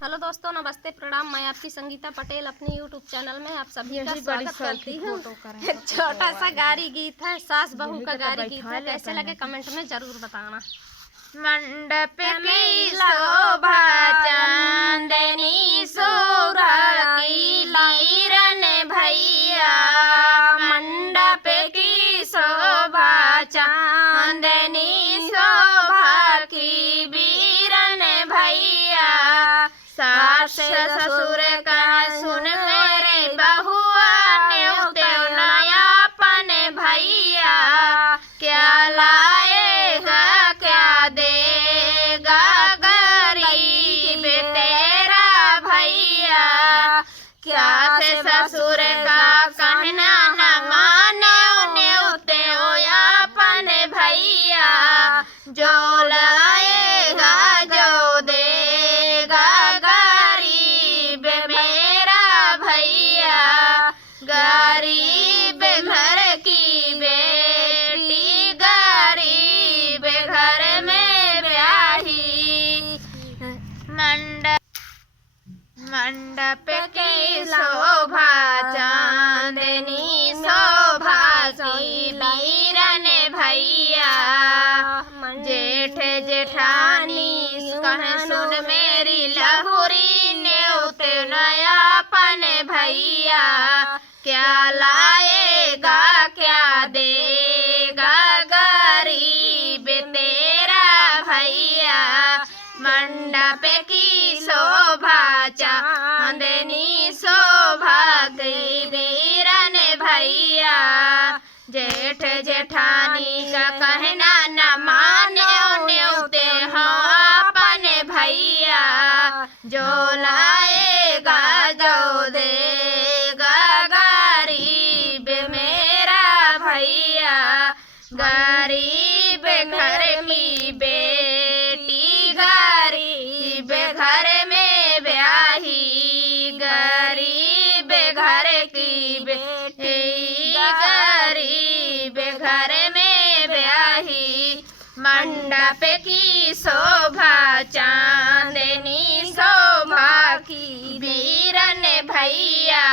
Hello दोस्तों, नमस्ते, प्रणाम। मैं आपकी संगीता पटेल अपनी यूट्यूब चैनल में आप सभी का स्वागत करती हूँ। एक छोटा सा गारी गीत है, सास बहू का गारी गीत है। कैसे लगे कमेंट में जरूर बताना। मंडप की शोभा चांदनी सुरती लीरन भैया, मंडप की शोभा चांदनी शोभा की वीरन भैया। सास ससुर का सुन मेरे बहुआ न्योते नयापन भैया। क्या लाएगा क्या देगा गरीब तेरा भैया। क्या से ससुर का कहना न माने न्योते अपन भैया। जो लाएगा जो देगा गरीब मेरा भैया। गरीब घर की बेटी गरीब घर में ब्याही। मंडप की शोभा चांदनी शोभा की लीरन भैया। जेठ जेठानी कह सुन मेरी लहुरी न्योते नयापन भैया। क्या लाएगा क्या देगा गरीब तेरा भैया। मंडप की शोभा चांदनी शोभा की वीरन भैया। जेठ जेठानी का कहना न माने न्योते अपन भैया। जो लाएगा जो देगा गरीब मेरा भैया। गरीब घर की बेटी गरीब घर में ब्याही। गरीब घर की बेटी गरीब घर में ब्याही। मंडप की शोभा चांदनी शोभा की वीरन भैया।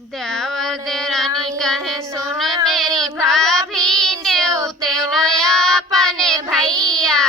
देवरानी कहे सुन मेरी भाभी न्योते नयापन भैया।